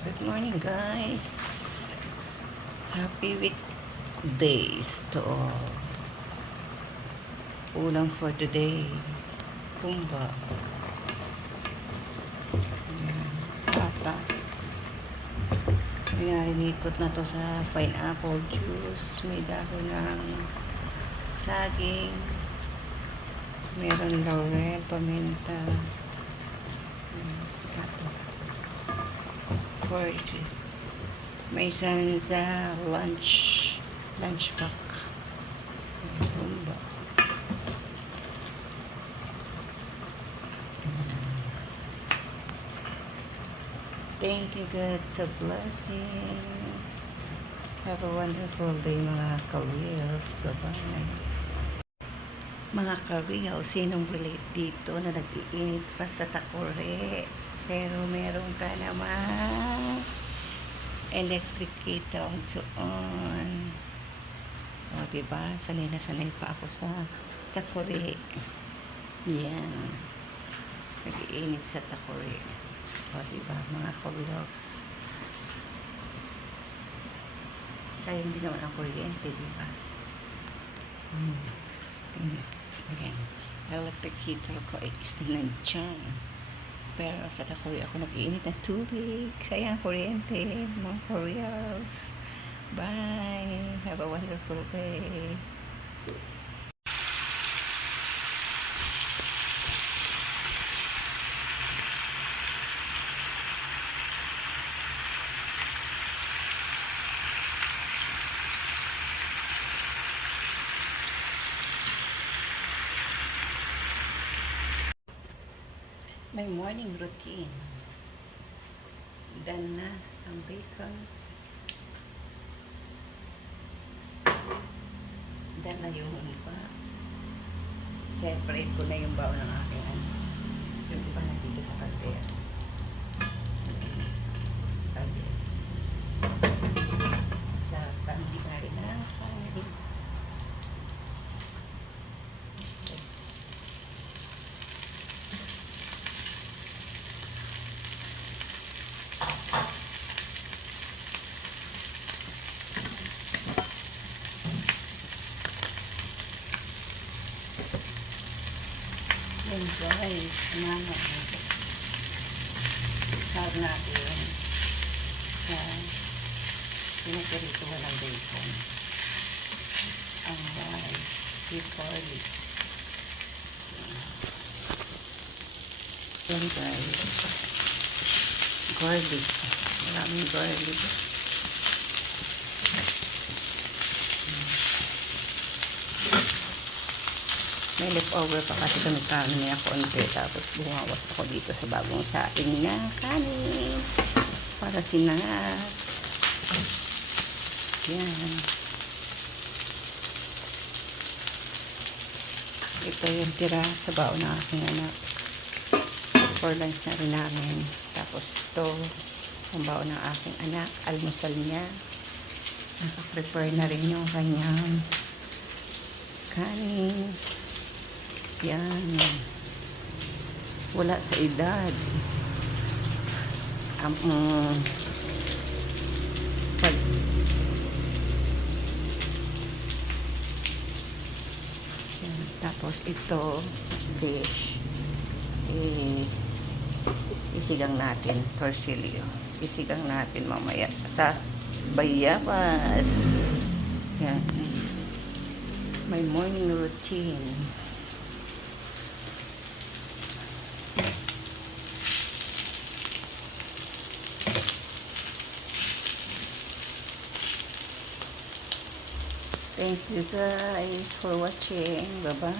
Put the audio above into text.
Good morning, guys. Happy weekdays to all. Ulam for today. Kumba. Ayan. Bata. Pinanikot na to sa pineapple juice. May dahon ng saging. Meron laurel, paminta. Ito. For may isang sa lunch pack. Kumba. Thank you, God, sa blessing. Have a wonderful day, mga ka-reels. Bye-bye. Mga ka-reels, sinong relate dito na nag-iinit pa sa takore? Pero meron ka naman electric kettle to on. O, diba? Sanay na sanay pa ako sa takore. Yan. Nag-iinit sa takore. O, diba, mga ka-reels? Sayang din naman ang kuryente, diba? Again, electric heater ko is nandyan. Pero sa takore ako nag-iinit ng tubig. Sayang kuryente, mga ka-reels. Bye. Have a wonderful day. My morning routine. Done na ang bacon. Done na yung iba. Separate ko na yung baon ng aking ano. Yung iba na dito sa kaldera. Kaldera. Sa pangdigari na kanin. Yun guys, mama. Sahod natin sa pinagkarituhan ng bacon. Ang rice, with garlic. Yan guys. Garlic. Maraming garlic. May leftover pa kasi kami kanin niya konti. Tapos bumawas ako dito sa bagong saing na kanin. Para sinat. Yan. Ito yung tira sa baon ng aking anak. For lunch na rin namin. Tapos ito, ang baon ng aking anak. Almusal niya. Nakaprepare na rin yung kanyang kanin. Yan. Wala sa edad. Pag yan. Tapos ito, fish. Isigang natin, torsilyo. Isigang natin mamaya sa bayabas. Yan. My morning routine. Thank you guys for watching. Bye-bye.